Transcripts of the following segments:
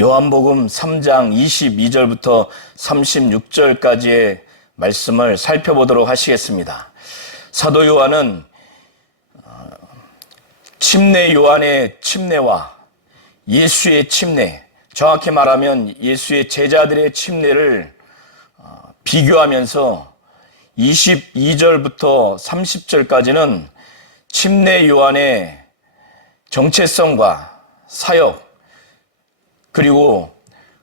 요한복음 3장 22절부터 36절까지의 말씀을 살펴보도록 하시겠습니다. 사도 요한은 침례 요한의 침례와 예수의 침례, 정확히 말하면 예수의 제자들의 침례를 비교하면서 22절부터 30절까지는 침례 요한의 정체성과 사역, 그리고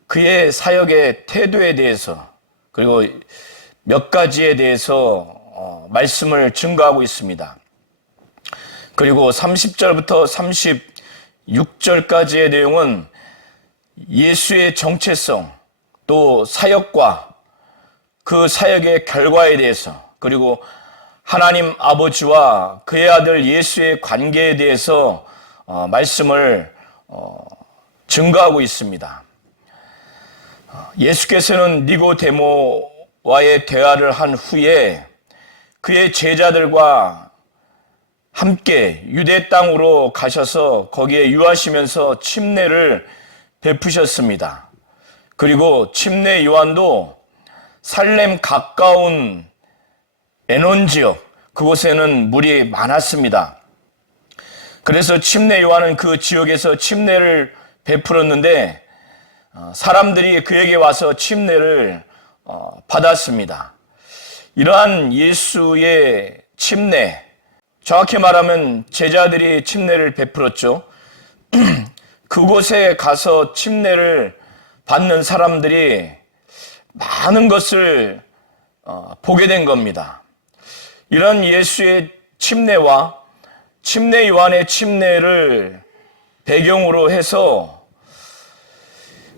그의 사역의 태도에 대해서, 그리고 몇 가지에 대해서 말씀을 증거하고 있습니다. 그리고 30절부터 36절까지의 내용은 예수의 정체성, 또 사역과 그 사역의 결과에 대해서, 그리고 하나님 아버지와 그의 아들 예수의 관계에 대해서 말씀을 증거하고 있습니다. 예수께서는 니고데모와의 대화를 한 후에 그의 제자들과 함께 유대 땅으로 가셔서 거기에 유하시면서 침례를 베푸셨습니다. 그리고 침례 요한도 살렘 가까운 에논 지역, 그곳에는 물이 많았습니다. 그래서 침례 요한은 그 지역에서 침례를 베풀었는데 사람들이 그에게 와서 침례를 받았습니다. 이러한 예수의 침례, 정확히 말하면 제자들이 침례를 베풀었죠. 그곳에 가서 침례를 받는 사람들이 많은 것을 보게 된 겁니다. 이런 예수의 침례와 침례 요한의 침례를 배경으로 해서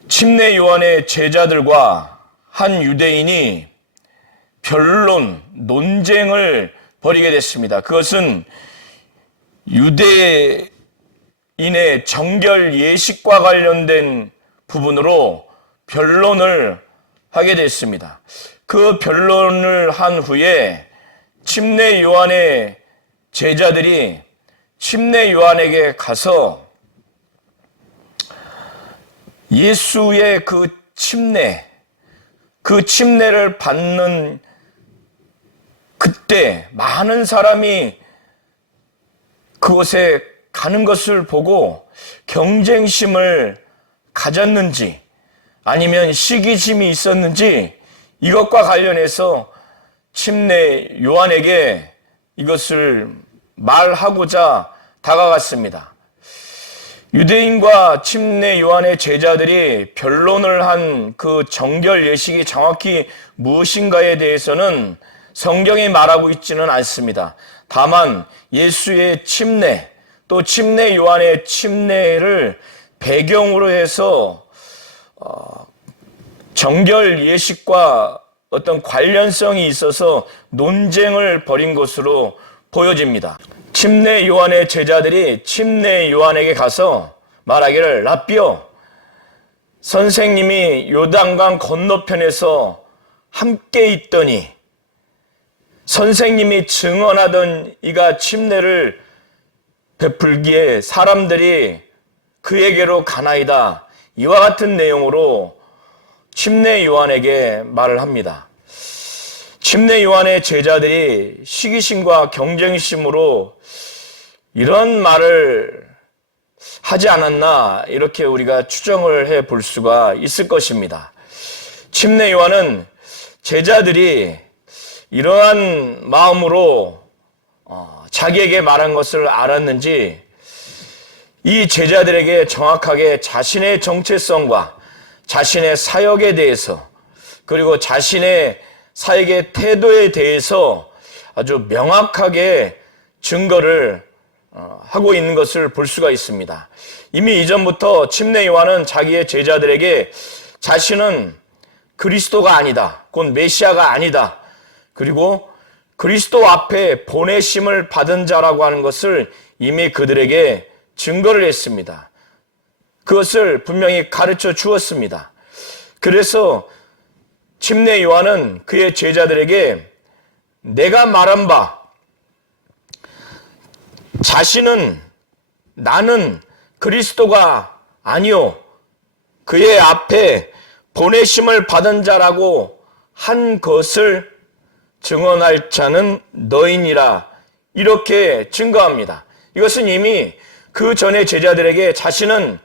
침례 요한의 제자들과 한 유대인이 논쟁을 벌이게 됐습니다. 그것은 유대인의 정결 예식과 관련된 부분으로 변론을 하게 됐습니다. 그 변론을 한 후에 침례 요한의 제자들이 침례 요한에게 가서 예수의 그 침례를 받는 그때 많은 사람이 그곳에 가는 것을 보고 경쟁심을 가졌는지 아니면 시기심이 있었는지 이것과 관련해서 침례 요한에게 이것을 말하고자 다가갔습니다. 유대인과 침례 요한의 제자들이 변론을 한 그 정결 예식이 정확히 무엇인가에 대해서는 성경이 말하고 있지는 않습니다. 다만 예수의 침례, 또 침례 요한의 침례를 배경으로 해서 정결 예식과 어떤 관련성이 있어서 논쟁을 벌인 것으로 보여집니다. 침례 요한의 제자들이 침례 요한에게 가서 말하기를, 라삐여, 선생님이 요단강 건너편에서 함께 있더니 선생님이 증언하던 이가 침례를 베풀기에 사람들이 그에게로 가나이다. 이와 같은 내용으로 침례 요한에게 말을 합니다. 침례 요한의 제자들이 시기심과 경쟁심으로 이런 말을 하지 않았나, 이렇게 우리가 추정을 해 볼 수가 있을 것입니다. 침례 요한은 제자들이 이러한 마음으로 자기에게 말한 것을 알았는지 이 제자들에게 정확하게 자신의 정체성과 자신의 사역에 대해서, 그리고 자신의 사역의 태도에 대해서 아주 명확하게 증거를 하고 있는 것을 볼 수가 있습니다. 이미 이전부터 침례 요한은 자기의 제자들에게 자신은 그리스도가 아니다, 곧 메시아가 아니다, 그리고 그리스도 앞에 보내심을 받은 자라고 하는 것을 이미 그들에게 증거를 했습니다. 그것을 분명히 가르쳐 주었습니다. 그래서 침례 요한은 그의 제자들에게 내가 말한 바 자신은 나는 그리스도가 아니요 그의 앞에 보내심을 받은 자라고 한 것을 증언할 자는 너희니라 이렇게 증거합니다. 이것은 이미 그 전에 제자들에게 자신은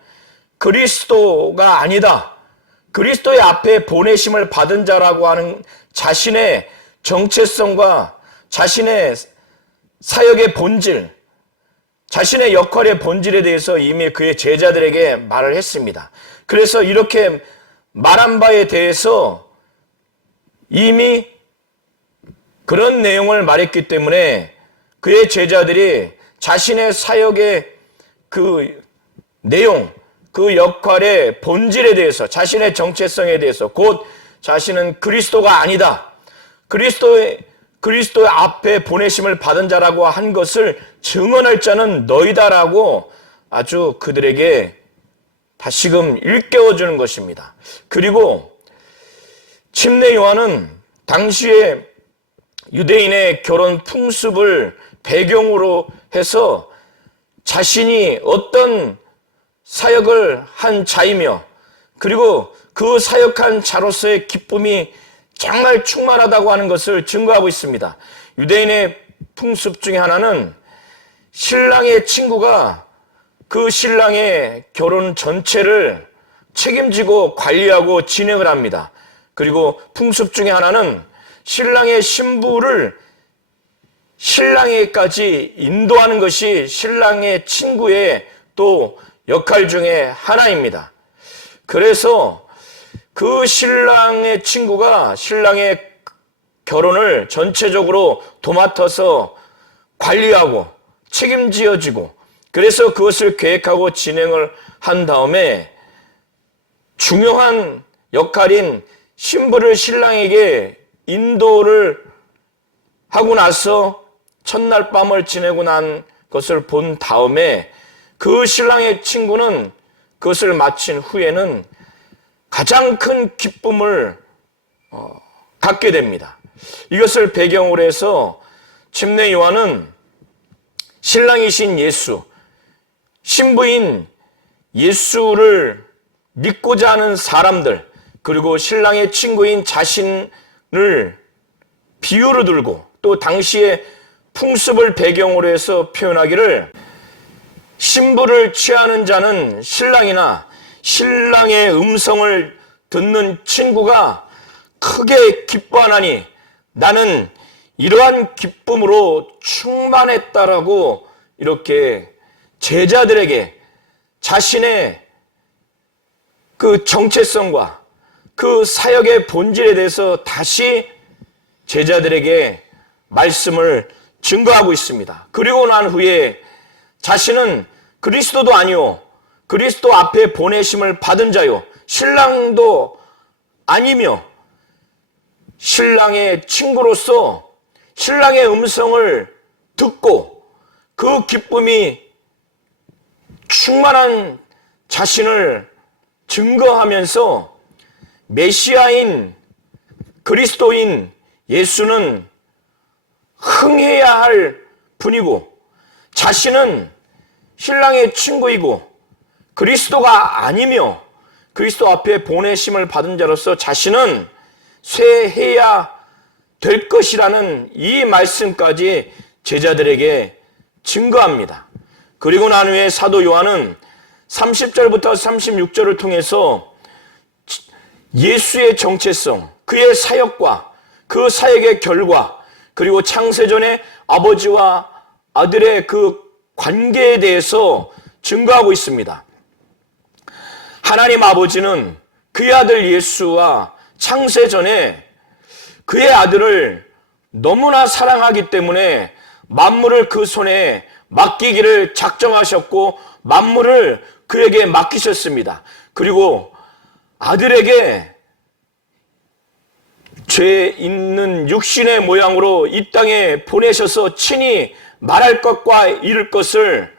그리스도가 아니다, 그리스도의 앞에 보내심을 받은 자라고 하는 자신의 정체성과 자신의 사역의 본질, 자신의 역할의 본질에 대해서 이미 그의 제자들에게 말을 했습니다. 그래서 이렇게 말한 바에 대해서 이미 그런 내용을 말했기 때문에 그의 제자들이 자신의 사역의 그 내용, 그 역할의 본질에 대해서, 자신의 정체성에 대해서, 곧 자신은 그리스도가 아니다, 그리스도의 앞에 보내심을 받은 자라고 한 것을 증언할 자는 너희다라고 아주 그들에게 다시금 일깨워주는 것입니다. 그리고 침례 요한은 당시에 유대인의 결혼 풍습을 배경으로 해서 자신이 어떤 사역을 한 자이며, 그리고 그 사역한 자로서의 기쁨이 정말 충만하다고 하는 것을 증거하고 있습니다. 유대인의 풍습 중에 하나는 신랑의 친구가 그 신랑의 결혼 전체를 책임지고 관리하고 진행을 합니다. 그리고 풍습 중에 하나는 신랑의 신부를 신랑에게까지 인도하는 것이 신랑의 친구의 또 역할 중에 하나입니다. 그래서 그 신랑의 친구가 신랑의 결혼을 전체적으로 도맡아서 관리하고 책임지어지고, 그래서 그것을 계획하고 진행을 한 다음에 중요한 역할인 신부를 신랑에게 인도를 하고 나서 첫날 밤을 지내고 난 것을 본 다음에 그 신랑의 친구는 그것을 마친 후에는 가장 큰 기쁨을 갖게 됩니다. 이것을 배경으로 해서 침례 요한은 신랑이신 예수, 신부인 예수를 믿고자 하는 사람들, 그리고 신랑의 친구인 자신을 비유로 들고 또 당시의 풍습을 배경으로 해서 표현하기를, 신부를 취하는 자는 신랑이나 신랑의 음성을 듣는 친구가 크게 기뻐하나니 나는 이러한 기쁨으로 충만했다라고 이렇게 제자들에게 자신의 그 정체성과 그 사역의 본질에 대해서 다시 제자들에게 말씀을 증거하고 있습니다. 그리고 난 후에 자신은 그리스도도 아니요, 그리스도 앞에 보내심을 받은 자요, 신랑도 아니며 신랑의 친구로서 신랑의 음성을 듣고 그 기쁨이 충만한 자신을 증거하면서 메시아인 그리스도인 예수는 흥해야 할 분이고, 자신은 신랑의 친구이고 그리스도가 아니며 그리스도 앞에 보내심을 받은 자로서 자신은 쇠해야 될 것이라는 이 말씀까지 제자들에게 증거합니다. 그리고 난 후에 사도 요한은 30절부터 36절을 통해서 예수의 정체성, 그의 사역과 그 사역의 결과, 그리고 창세전에 아버지와 아들의 그 관계에 대해서 증거하고 있습니다. 하나님 아버지는 그의 아들 예수와 창세전에 그의 아들을 너무나 사랑하기 때문에 만물을 그 손에 맡기기를 작정하셨고 만물을 그에게 맡기셨습니다. 그리고 아들에게 죄 있는 육신의 모양으로 이 땅에 보내셔서 친히 말할 것과 이룰 것을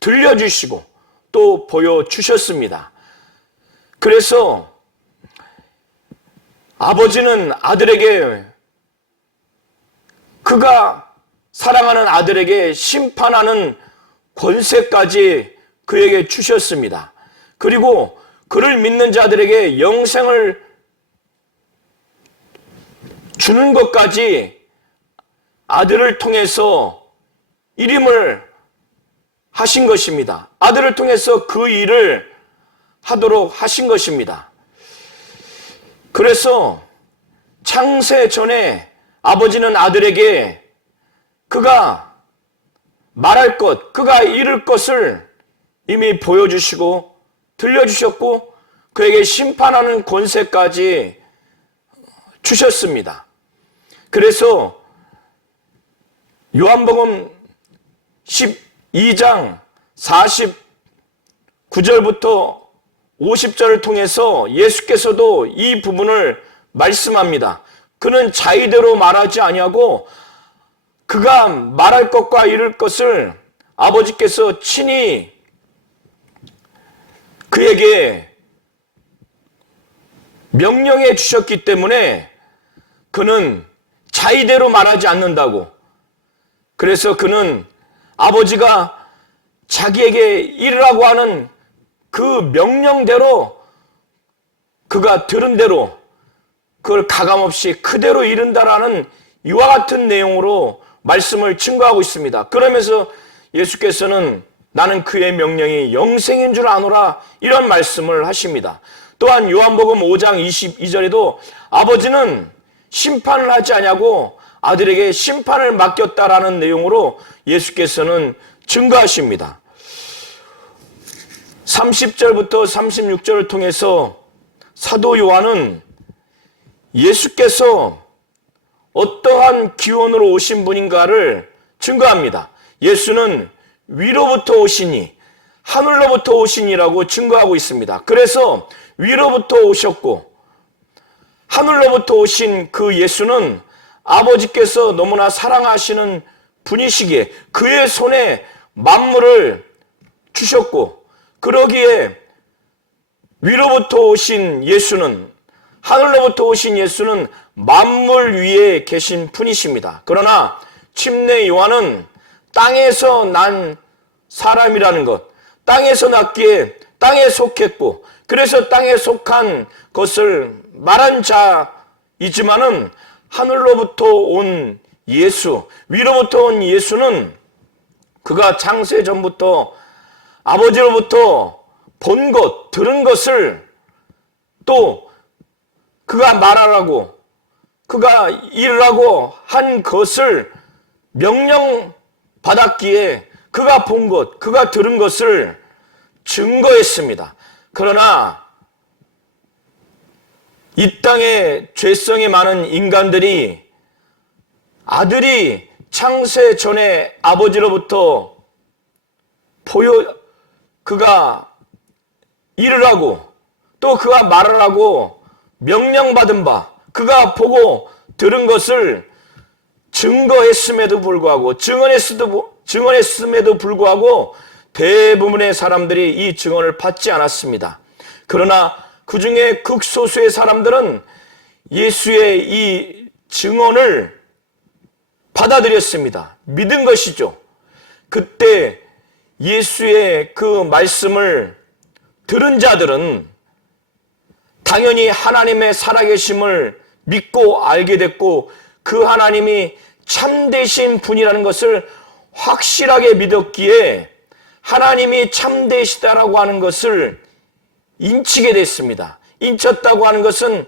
들려주시고 또 보여주셨습니다. 그래서 아버지는 아들에게, 그가 사랑하는 아들에게 심판하는 권세까지 그에게 주셨습니다. 그리고 그를 믿는 자들에게 영생을 주는 것까지 아들을 통해서 일임을 하신 것입니다. 아들을 통해서 그 일을 하도록 하신 것입니다. 그래서 창세 전에 아버지는 아들에게 그가 말할 것, 그가 이룰 것을 이미 보여주시고 들려주셨고 그에게 심판하는 권세까지 주셨습니다. 그래서 요한복음 12장 49절부터 50절을 통해서 예수께서도 이 부분을 말씀합니다. 그는 자의대로 말하지 아니하고 그가 말할 것과 이룰 것을 아버지께서 친히 그에게 명령해 주셨기 때문에 그는 자의대로 말하지 않는다고. 그래서 그는 아버지가 자기에게 이르라고 하는 그 명령대로 그가 들은 대로 그걸 가감없이 그대로 이룬다라는 이와 같은 내용으로 말씀을 증거하고 있습니다. 그러면서 예수께서는 나는 그의 명령이 영생인 줄 아노라 이런 말씀을 하십니다. 또한 요한복음 5장 22절에도 아버지는 심판을 하지 아니하고 아들에게 심판을 맡겼다라는 내용으로 예수께서는 증거하십니다. 30절부터 36절을 통해서 사도 요한은 예수께서 어떠한 기원으로 오신 분인가를 증거합니다. 예수는 위로부터 오시니 하늘로부터 오시니라고 증거하고 있습니다. 그래서 위로부터 오셨고 하늘로부터 오신 그 예수는 아버지께서 너무나 사랑하시는 분이시기에 그의 손에 만물을 주셨고 그러기에 위로부터 오신 예수는 하늘로부터 오신 예수는 만물 위에 계신 분이십니다. 그러나 침례 요한은 땅에서 난 사람이라는 것, 땅에서 났기에 땅에 속했고 그래서 땅에 속한 것을 말한 자이지만은 하늘로부터 온 예수, 위로부터 온 예수는 그가 창세 전부터 아버지로부터 본 것, 들은 것을 또 그가 말하라고, 그가 이르라고 한 것을 명령받았기에 그가 본 것, 그가 들은 것을 증거했습니다. 그러나 이 땅에 죄성이 많은 인간들이 아들이 창세 전에 아버지로부터 그가 이르라고 또 그가 말하라고 명령받은 바 그가 보고 들은 것을 증거했음에도 불구하고 증언했음에도 불구하고 대부분의 사람들이 이 증언을 받지 않았습니다. 그러나 그 중에 극소수의 사람들은 예수의 이 증언을 받아들였습니다. 믿은 것이죠. 그때 예수의 그 말씀을 들은 자들은 당연히 하나님의 살아계심을 믿고 알게 됐고 그 하나님이 참되신 분이라는 것을 확실하게 믿었기에 하나님이 참되시다라고 하는 것을 인치게 됐습니다. 인쳤다고 하는 것은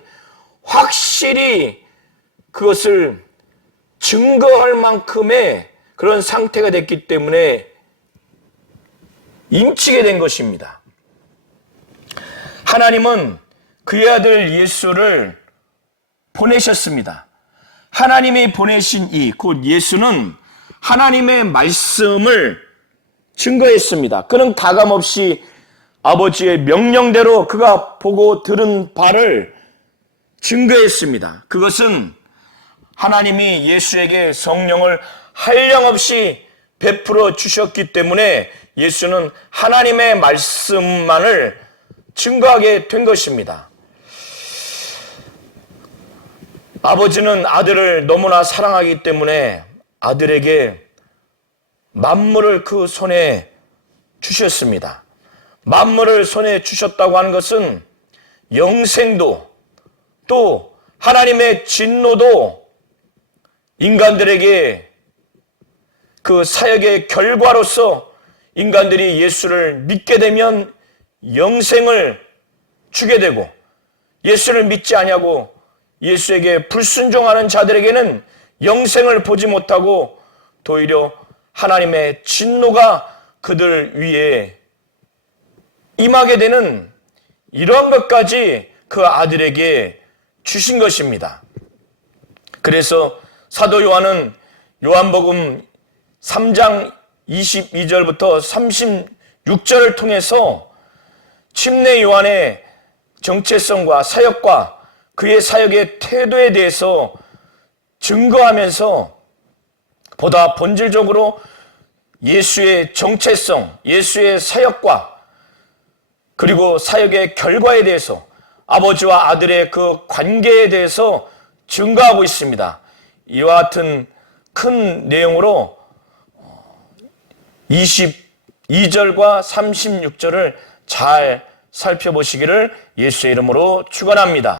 확실히 그것을 증거할 만큼의 그런 상태가 됐기 때문에 인치게 된 것입니다. 하나님은 그의 아들 예수를 보내셨습니다. 하나님이 보내신 곧 예수는 하나님의 말씀을 증거했습니다. 그는 가감없이 아버지의 명령대로 그가 보고 들은 바를 증거했습니다. 그것은 하나님이 예수에게 성령을 한량없이 베풀어 주셨기 때문에 예수는 하나님의 말씀만을 증거하게 된 것입니다. 아버지는 아들을 너무나 사랑하기 때문에 아들에게 만물을 그 손에 주셨습니다. 만물을 손에 주셨다고 하는 것은 영생도 또 하나님의 진노도 인간들에게 그 사역의 결과로서 인간들이 예수를 믿게 되면 영생을 주게 되고, 예수를 믿지 아니하고 예수에게 불순종하는 자들에게는 영생을 보지 못하고 도리어 하나님의 진노가 그들 위에 임하게 되는 이러한 것까지 그 아들에게 주신 것입니다. 그래서 사도 요한은 요한복음 3장 22절부터 36절을 통해서 침례 요한의 정체성과 사역과 그의 사역의 태도에 대해서 증거하면서 보다 본질적으로 예수의 정체성, 예수의 사역과 그리고 사역의 결과에 대해서 아버지와 아들의 그 관계에 대해서 증거하고 있습니다. 이와 같은 큰 내용으로 22절과 36절을 잘 살펴보시기를 예수의 이름으로 축원합니다.